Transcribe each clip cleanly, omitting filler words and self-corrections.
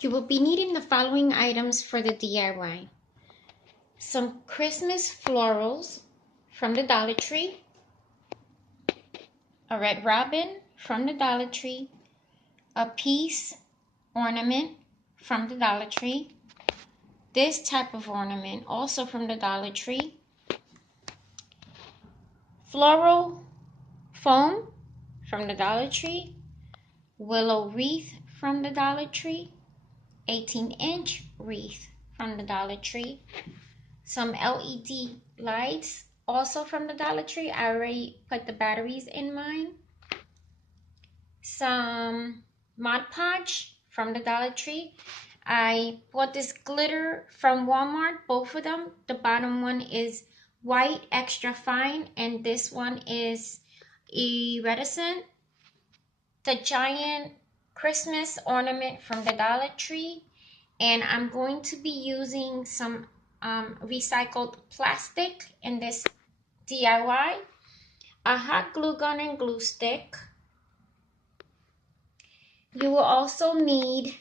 You will be needing the following items for the DIY. Some Christmas florals from the Dollar Tree, a red robin from the Dollar Tree, a peace ornament from the Dollar Tree, this type of ornament also from the Dollar Tree, floral foam from the Dollar Tree, willow wreath from the Dollar Tree, 18-inch wreath from the Dollar Tree, some LED lights also from the Dollar Tree. I already put the batteries in mine. Some Mod Podge from the Dollar Tree. I bought this glitter from Walmart, both of them. The bottom one is white extra fine and this one is iridescent. The giant Christmas ornament from the Dollar Tree, and I'm going to be using some recycled plastic in this DIY, a hot glue gun and glue stick. You will also need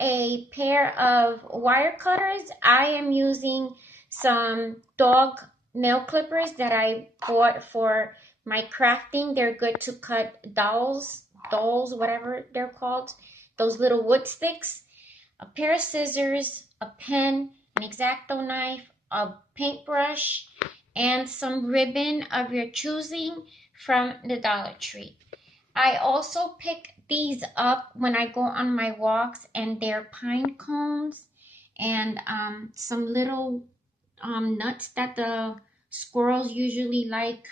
a pair of wire cutters. I am using some dog nail clippers that I bought for my crafting. They're good to cut dolls, whatever they're called, those little wood sticks. A pair of scissors, a pen, an X-Acto knife, a paintbrush, and some ribbon of your choosing from the Dollar Tree. I also pick these up when I go on my walks, and they're pine cones and some little nuts that the squirrels usually like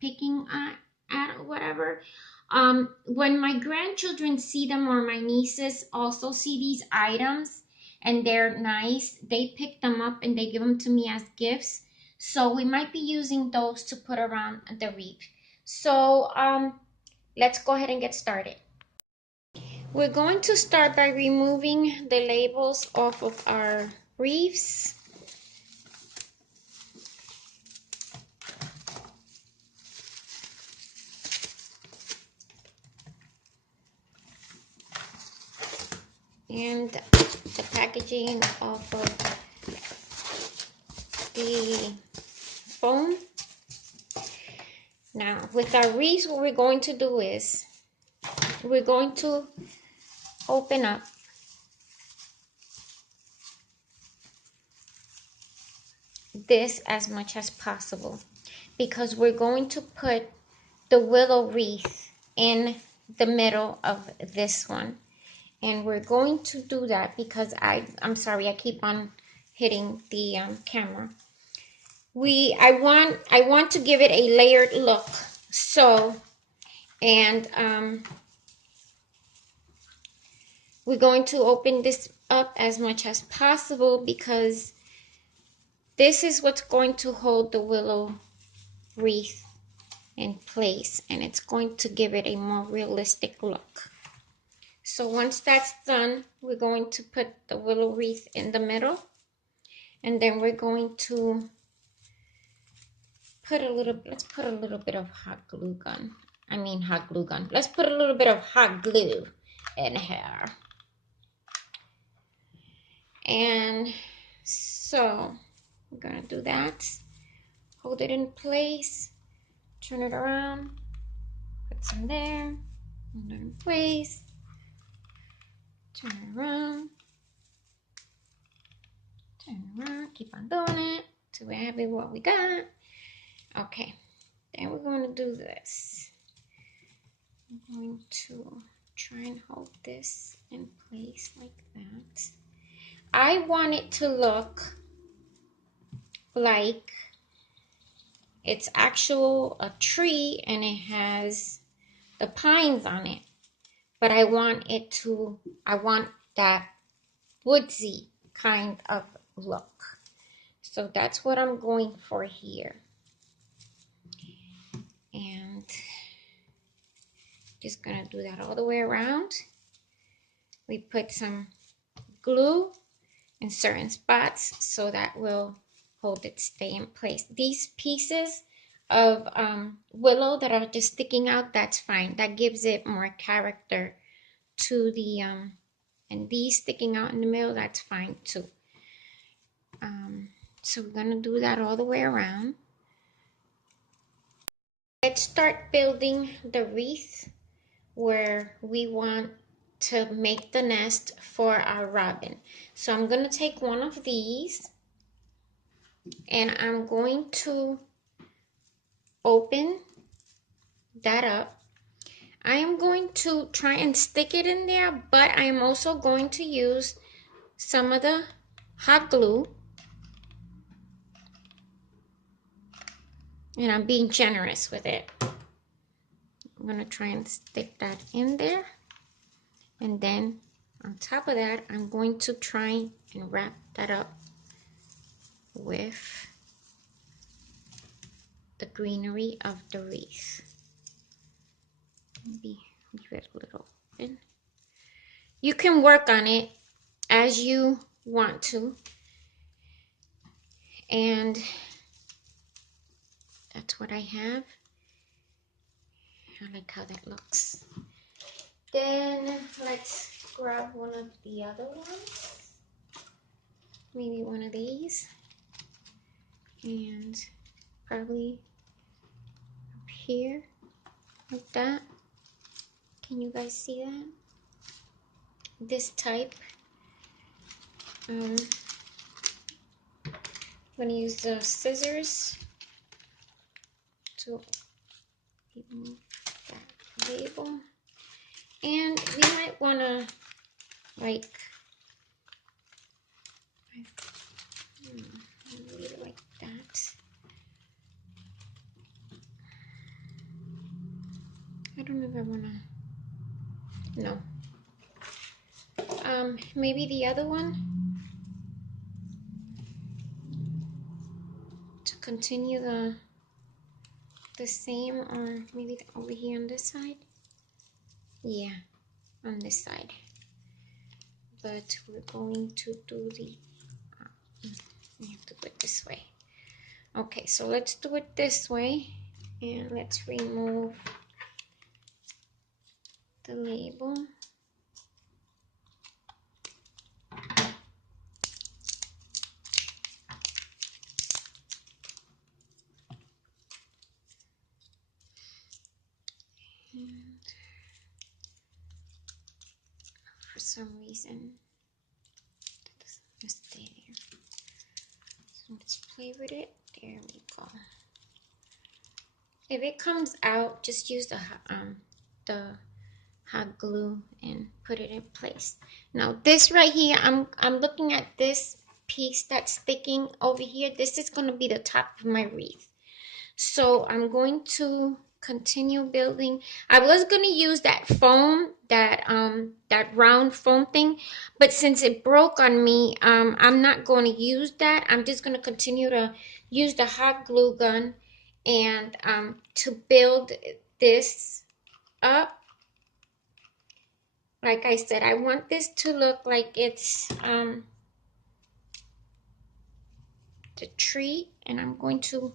picking at or whatever. When my grandchildren see them, or my nieces also see these items and they're nice, they pick them up and they give them to me as gifts. So we might be using those to put around the wreath. So let's go ahead and get started. We're going to start by removing the labels off of our wreaths. And the packaging off of the foam. Now with our wreaths, what we're going to do is we're going to open up this as much as possible, because we're going to put the willow wreath in the middle of this one. And we're going to do that because I'm sorry, I keep on hitting the camera. I want to give it a layered look. So, and we're going to open this up as much as possible because this is what's going to hold the willow wreath in place, and it's going to give it a more realistic look. So once that's done, we're going to put the willow wreath in the middle, and then we're going to put let's put a little bit of hot glue gun. Let's put a little bit of hot glue in here. And so we're gonna do that. Hold it in place, turn it around, put some there, hold it in place, turn it around, keep on doing it till we're happy with what we got. Okay, then we're going to do this. I'm going to try and hold this in place like that. I want it to look like it's a tree and it has the pines on it, but I want that woodsy kind of look. So that's what I'm going for here. And just gonna do that all the way around. We put some glue in certain spots so that will hold it, stay in place. These pieces of willow that are just sticking out, that's fine. That gives it more character to the And these sticking out in the middle, that's fine too. So we're gonna do that all the way around. Let's start building the wreath where we want to make the nest for our robin. So I'm gonna take one of these and I'm going to open that up. I am going to try and stick it in there, but I am also going to use some of the hot glue. And I'm being generous with it. I'm gonna try and stick that in there. And then on top of that, I'm going to try and wrap that up with the greenery of the wreath. Maybe leave it a little open. You can work on it as you want to. And that's what I have. I like how that looks. Then let's grab one of the other ones. Maybe one of these. And probably up here, like that. Can you guys see that? This type. I'm gonna use the scissors to remove that label. And we might wanna like, leave it like that. I don't know if I wanna, no. Maybe the other one to continue the same, or maybe over here on this side. Yeah, on this side. But we're going to do the, we have to do it this way. Okay, so let's do it this way, and let's remove the label. And for some reason, that doesn't want to stay there. So let's play with it. There we go. If it comes out, just use the hot glue and put it in place. Now this right here, I'm looking at this piece that's sticking over here. This is going to be the top of my wreath. So I'm going to continue building. I was going to use that foam, that round foam thing, but since it broke on me, I'm not going to use that. I'm just going to continue to use the hot glue gun and to build this up. Like I said, I want this to look like it's the tree, and I'm going to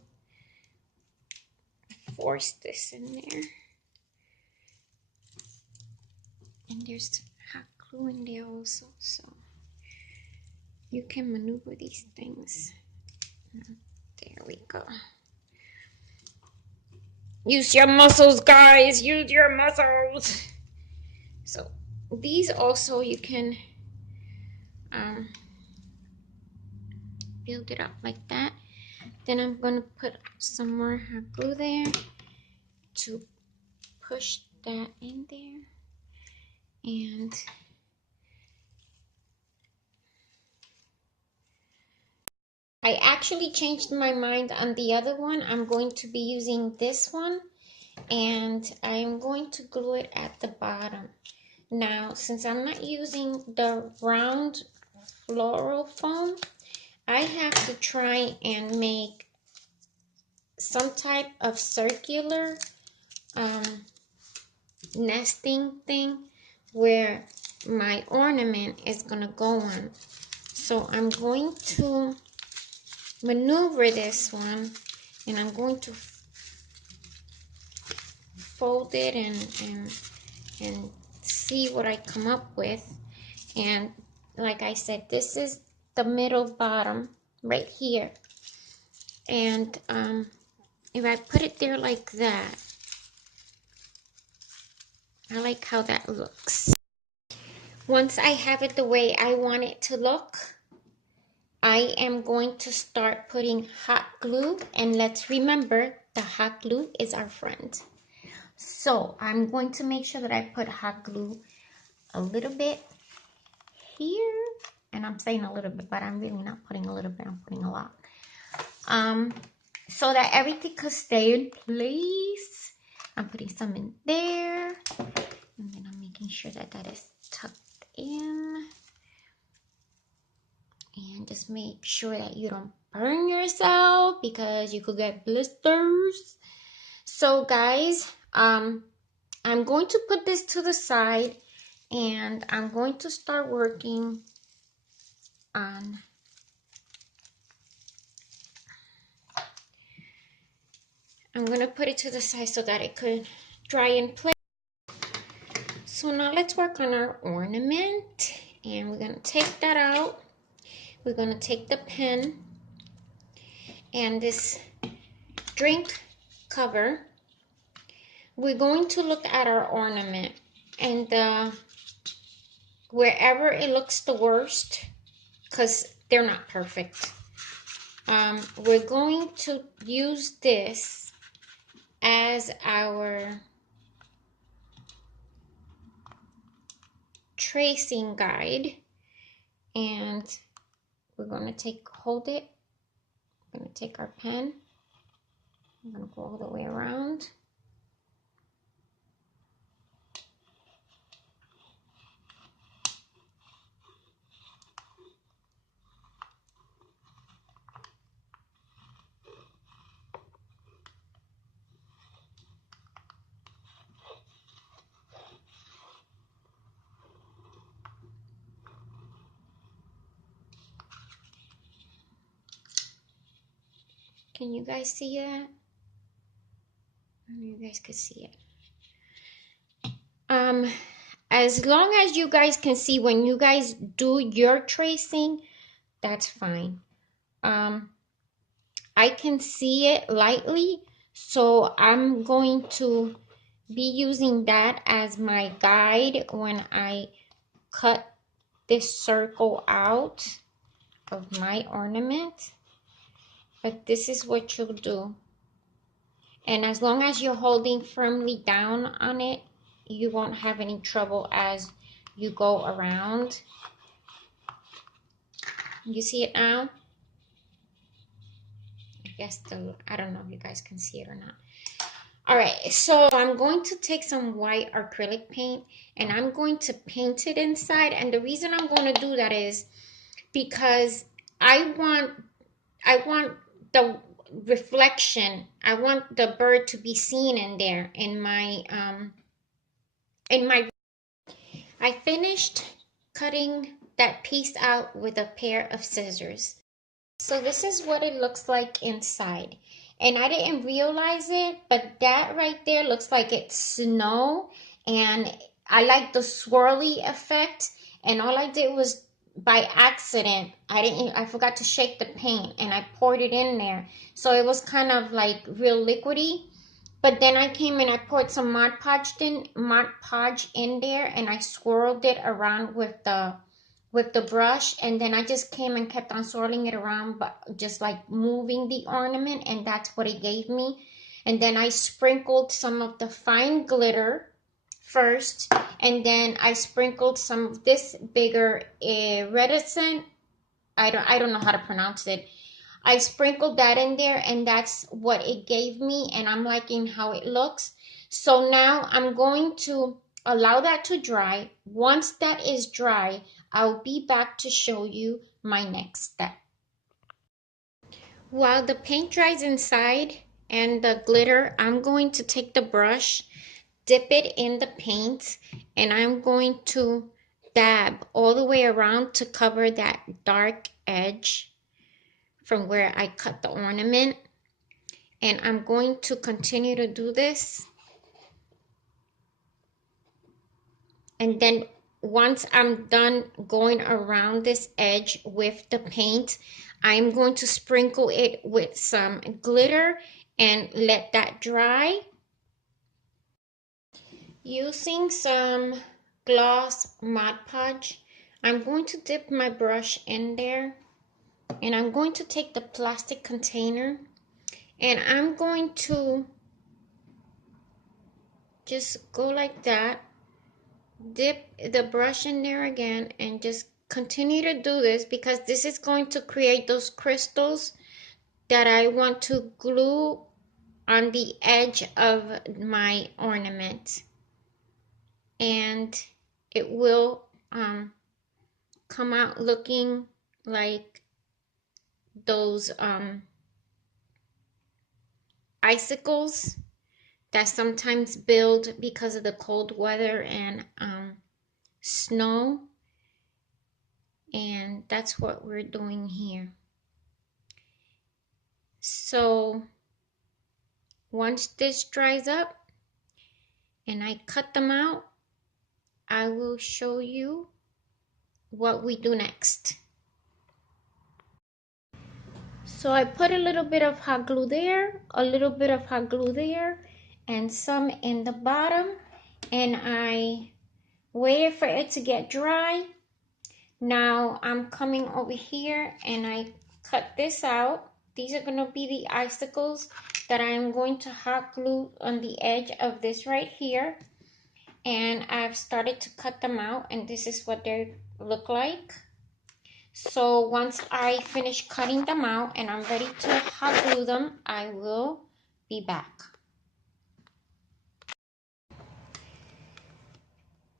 force this in there. And there's hot glue in there also, so you can maneuver these things. There we go. Use your muscles, guys. Use your muscles. So these also you can build it up like that. Then I'm going to put some more hot glue there to push that in there. And I actually changed my mind on the other one. I'm going to be using this one, and I'm going to glue it at the bottom. Now, since I'm not using the round floral foam, I have to try and make some type of circular nesting thing where my ornament is going to go on. So I'm going to maneuver this one, and I'm going to fold it and see what I come up with. And like I said, this is the middle bottom right here. And if I put it there like that, I like how that looks. Once I have it the way I want it to look, I am going to start putting hot glue. And let's remember, the hot glue is our friend. So I'm going to make sure that I put hot glue a little bit here. And I'm saying a little bit, but I'm really not putting a little bit, I'm putting a lot. So that everything could stay in place. I'm putting some in there. And then I'm making sure that that is tucked in. And just make sure that you don't burn yourself because you could get blisters. So guys, I'm going to put this to the side and I'm going to start working on I'm going to put it to the side so that it could dry in place. So now let's work on our ornament, and we're going to take that out. We're going to take the pen and this drink cover. We're going to look at our ornament, and wherever it looks the worst, because they're not perfect, we're going to use this as our tracing guide, and we're going to hold it. We're going to take our pen. I'm going to go all the way around. Can you guys see that? I don't know if you guys could see it. As long as you guys can see when you guys do your tracing, that's fine. I can see it lightly, so I'm going to be using that as my guide when I cut this circle out of my ornament. But this is what you'll do. And as long as you're holding firmly down on it, you won't have any trouble as you go around. You see it now? I guess I don't know if you guys can see it or not. All right, so I'm going to take some white acrylic paint and I'm going to paint it inside. And the reason I'm going to do that is because I want the reflection. I want the bird to be seen in there in my I finished cutting that piece out with a pair of scissors. So this is what it looks like inside. And I didn't realize it, but that right there looks like it's snow. And I like the swirly effect. And all I did was by accident, I forgot to shake the paint and I poured it in there. So it was kind of like real liquidy. But then I came and I poured some Mod Podge in there and I swirled it around with the brush, and then I just came and kept on swirling it around, but just like moving the ornament, and that's what it gave me. And then I sprinkled some of the fine glitter first, and then I sprinkled some of this bigger iridescent. I don't know how to pronounce it. I sprinkled that in there and that's what it gave me, and I'm liking how it looks. So now I'm going to allow that to dry. Once that is dry, I'll be back to show you my next step. While the paint dries inside and the glitter, I'm going to take the brush, dip it in the paint, and I'm going to dab all the way around to cover that dark edge from where I cut the ornament. And I'm going to continue to do this. And then once I'm done going around this edge with the paint, I'm going to sprinkle it with some glitter and let that dry. Using some gloss Mod Podge, I'm going to dip my brush in there, and I'm going to take the plastic container and I'm going to just go like that, dip the brush in there again, and just continue to do this because this is going to create those crystals that I want to glue on the edge of my ornament, and it will come out looking like those icicles that sometimes build because of the cold weather and snow. And that's what we're doing here. So once this dries up and I cut them out, I will show you what we do next. So I put a little bit of hot glue there, a little bit of hot glue there, and some in the bottom, and I waited for it to get dry. Now I'm coming over here and I cut this out. These are going to be the icicles that I'm going to hot glue on the edge of this right here. And I've started to cut them out, and this is what they look like. So once I finish cutting them out and I'm ready to hot glue them, I will be back.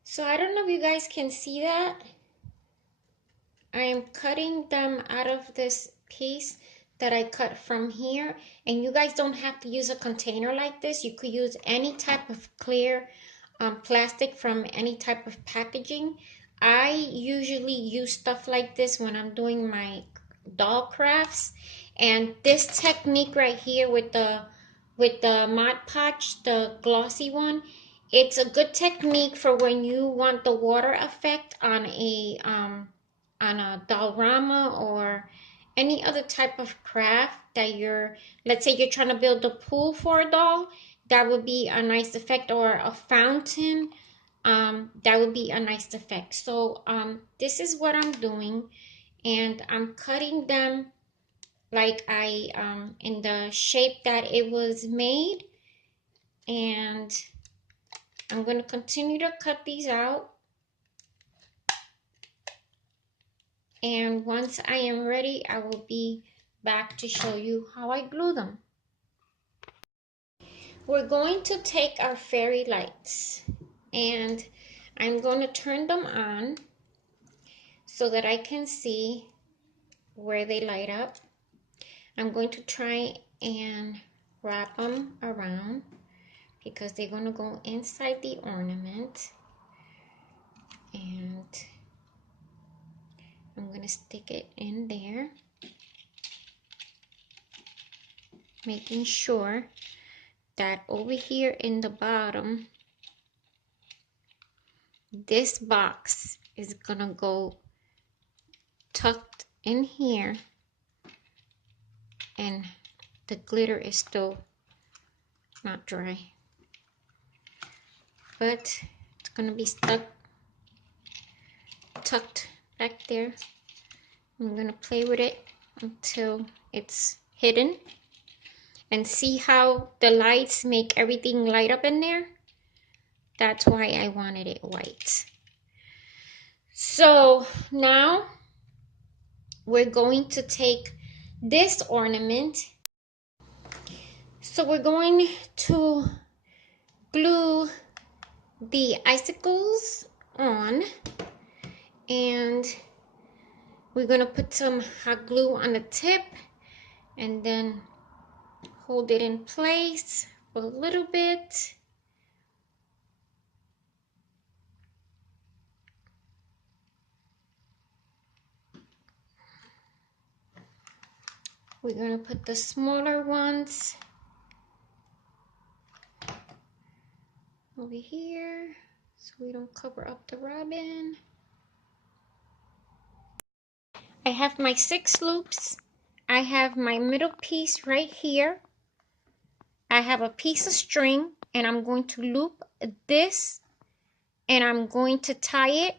So I don't know if you guys can see that. I am cutting them out of this piece that I cut from here, and you guys don't have to use a container like this. You could use any type of clear plastic from any type of packaging. I usually use stuff like this when I'm doing my doll crafts, and this technique right here with the Mod Podge, the glossy one, it's a good technique for when you want the water effect on a dollrama or any other type of craft that let's say you're trying to build a pool for a doll. That would be a nice effect, or a fountain. That would be a nice effect. So this is what I'm doing, and I'm cutting them like in the shape that it was made, and I'm going to continue to cut these out. And once I am ready, I will be back to show you how I glue them. We're going to take our fairy lights, and I'm going to turn them on so that I can see where they light up. I'm going to try and wrap them around because they're going to go inside the ornament, and I'm going to stick it in there, making sure that over here in the bottom, this box is going to go tucked in here, and the glitter is still not dry, but it's going to be tucked back there. I'm going to play with it until it's hidden, and see how the lights make everything light up in there. That's why I wanted it white. So now we're going to take this ornament. So we're going to glue the icicles on, and we're going to put some hot glue on the tip and then hold it in place for a little bit. We're going to put the smaller ones over here. so we don't cover up the ribbon. I have my 6 loops. I have my middle piece right here. I have a piece of string and I'm going to loop this and I'm going to tie it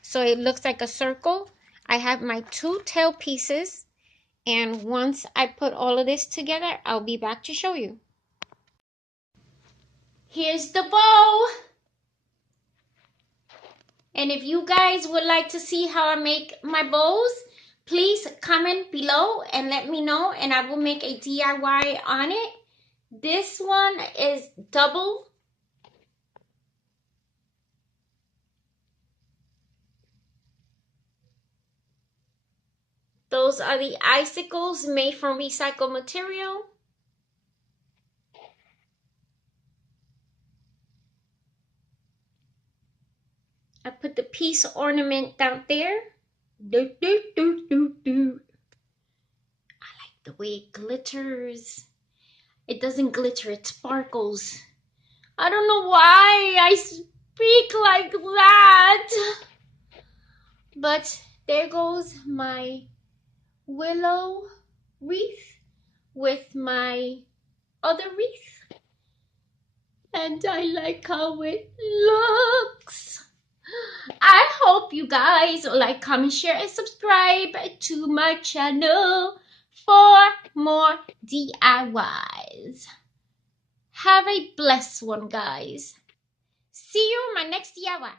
so it looks like a circle. I have my 2 tail pieces, and once I put all of this together, I'll be back to show you. Here's the bow. And if you guys would like to see how I make my bows, please comment below and let me know, and I will make a DIY on it. This one is double. Those are the icicles made from recycled material. I put the piece ornament down there. Do, do, do, do, do. I like the way it glitters. It doesn't glitter, it sparkles. I don't know why I speak like that. But there goes my willow wreath with my other wreath. And I like how it looks. I hope you guys like, comment, share, and subscribe to my channel for more DIYs. Have a blessed one, guys. See you in my next DIY.